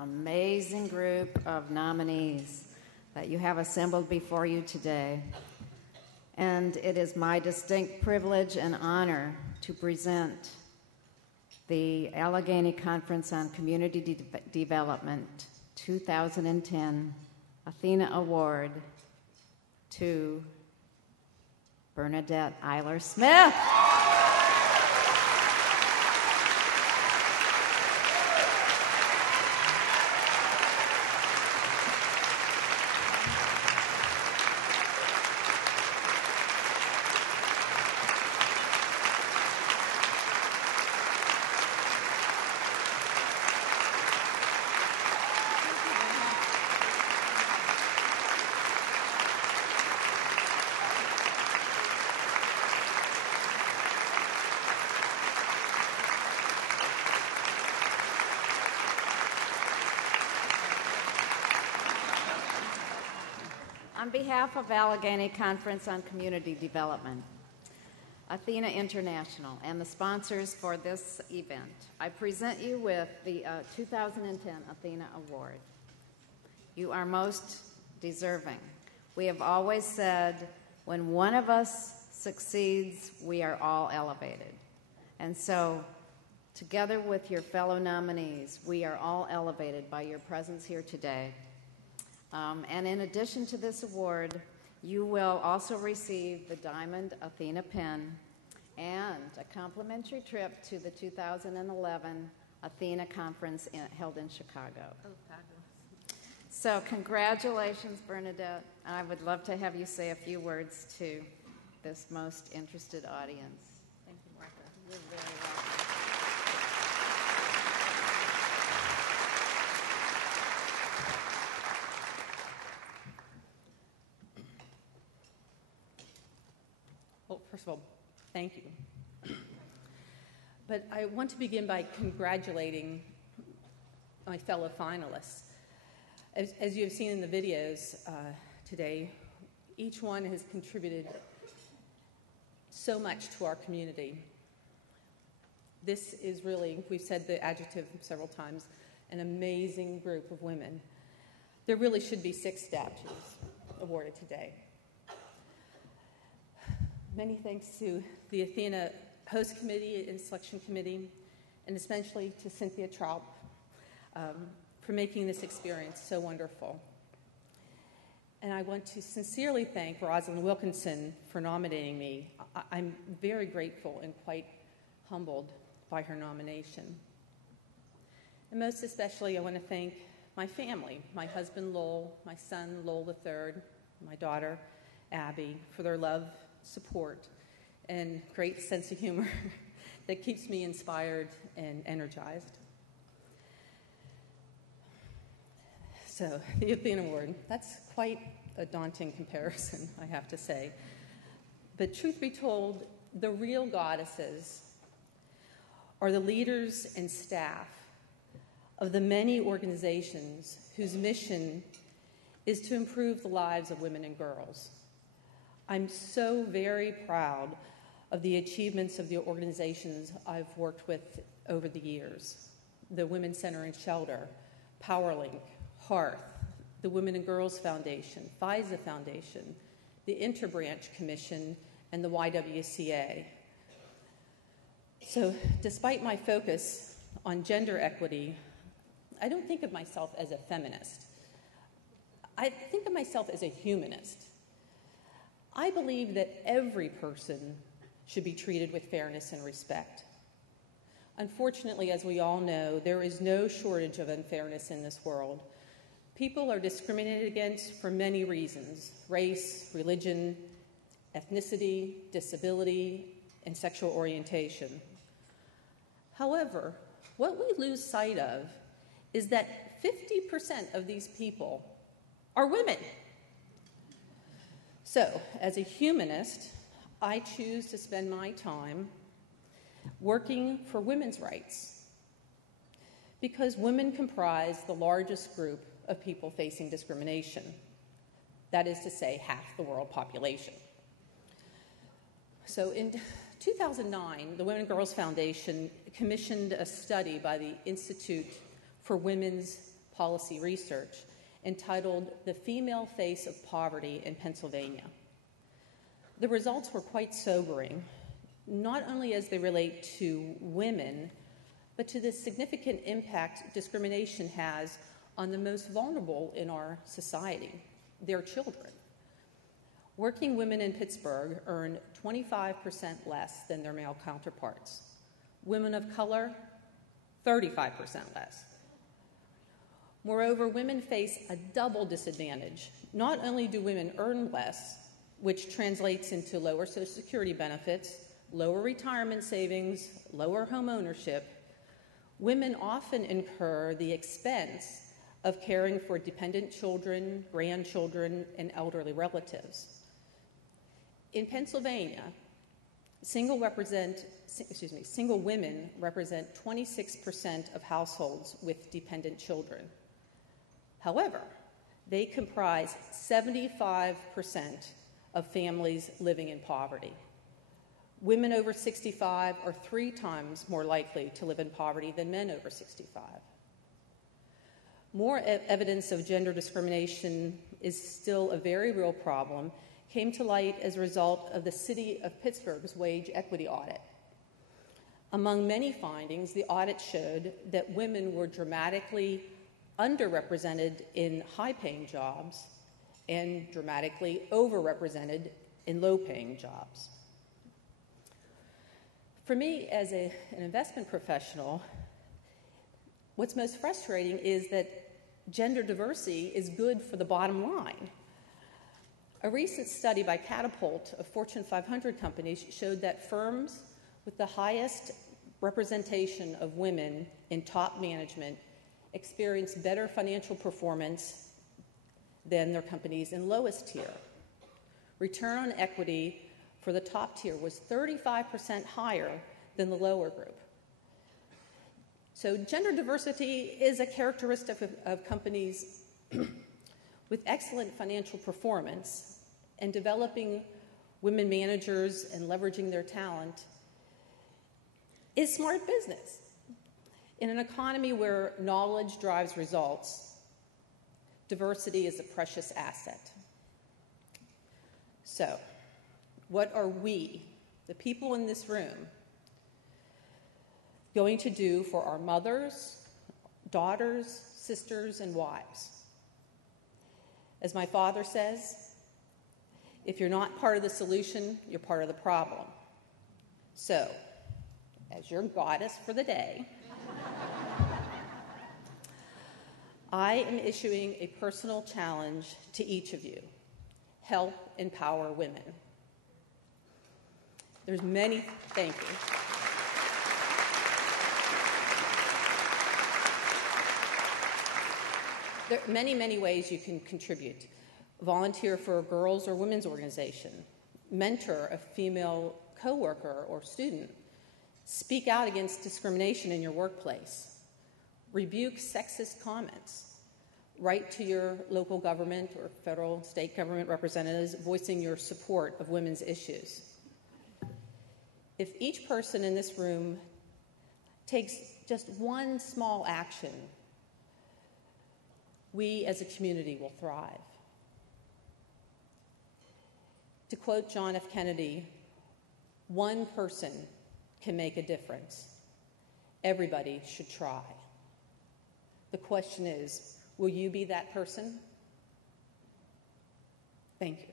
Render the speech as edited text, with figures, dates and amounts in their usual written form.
amazing group of nominees that you have assembled before you today. And it is my distinct privilege and honor to present the Allegheny Conference on Community Development 2010 ATHENA Award to Bernadette Eyler Smith. On behalf of Allegheny Conference on Community Development, ATHENA International, and the sponsors for this event, I present you with the 2010 ATHENA Award. You are most deserving. We have always said, when one of us succeeds, we are all elevated. And so, together with your fellow nominees, we are all elevated by your presence here today. And in addition to this award, you will also receive the Diamond ATHENA Pen and a complimentary trip to the 2011 ATHENA Conference held in Chicago. Oh, fabulous. So congratulations, Bernadette. I would love to have you say a few words to this most interested audience. Thank you, Martha. You're very welcome. Well, first of all, thank you. But I want to begin by congratulating my fellow finalists. As you have seen in the videos today, each one has contributed so much to our community. This is really, we've said the adjective several times, an amazing group of women. There really should be 6 statues awarded today. Many thanks to the ATHENA Host Committee and Selection Committee, and especially to Cynthia Traub for making this experience so wonderful. And I want to sincerely thank Rosalind Wilkinson for nominating me. I'm very grateful and quite humbled by her nomination. And most especially, I want to thank my family, my husband Lowell, my son Lowell III, my daughter Abby, for their love, support, and great sense of humor that keeps me inspired and energized. So, the ATHENA Award, that's quite a daunting comparison, I have to say. But truth be told, the real goddesses are the leaders and staff of the many organizations whose mission is to improve the lives of women and girls. I'm so very proud of the achievements of the organizations I've worked with over the years. The Women's Center and Shelter, PowerLink, Hearth, the Women and Girls Foundation, FISA Foundation, the Interbranch Commission, and the YWCA. So despite my focus on gender equity, I don't think of myself as a feminist. I think of myself as a humanist. I believe that every person should be treated with fairness and respect. Unfortunately, as we all know, there is no shortage of unfairness in this world. People are discriminated against for many reasons: race, religion, ethnicity, disability, and sexual orientation. However, what we lose sight of is that 50% of these people are women. So, as a humanist, I choose to spend my time working for women's rights, because women comprise the largest group of people facing discrimination. That is to say, half the world population. So in 2009, the Women and Girls Foundation commissioned a study by the Institute for Women's policy research entitled The Female Face of Poverty in Pennsylvania. The results were quite sobering, not only as they relate to women, but to the significant impact discrimination has on the most vulnerable in our society, their children. Working women in Pittsburgh earn 25% less than their male counterparts. Women of color, 35% less. Moreover, women face a double disadvantage. Not only do women earn less, which translates into lower Social Security benefits, lower retirement savings, lower home ownership, women often incur the expense of caring for dependent children, grandchildren, and elderly relatives. In Pennsylvania, single women represent 26% of households with dependent children. However, they comprise 75% of families living in poverty. Women over 65 are 3 times more likely to live in poverty than men over 65. More evidence of gender discrimination is still a very real problem, came to light as a result of the City of Pittsburgh's wage equity audit. Among many findings, the audit showed that women were dramatically underrepresented in high-paying jobs and dramatically overrepresented in low-paying jobs. For me, as an investment professional, what's most frustrating is that gender diversity is good for the bottom line. A recent study by Catapult of Fortune 500 companies showed that firms with the highest representation of women in top management experience better financial performance than their companies in lowest tier. Return on equity for the top tier was 35% higher than the lower group. So gender diversity is a characteristic of companies with excellent financial performance, and developing women managers and leveraging their talent is smart business. In an economy where knowledge drives results, diversity is a precious asset. So, what are we, the people in this room, going to do for our mothers, daughters, sisters, and wives? As my father says, if you're not part of the solution, you're part of the problem. So, as your goddess for the day, I am issuing a personal challenge to each of you. Help empower women. Thank you. There are many, many ways you can contribute. Volunteer for a girls' or women's organization. Mentor a female coworker or student. Speak out against discrimination in your workplace. Rebuke sexist comments. Write to your local government or federal, state government representatives voicing your support of women's issues. If each person in this room takes just one small action, we as a community will thrive. To quote John F. Kennedy, one person can make a difference. Everybody should try. The question is, will you be that person? Thank you.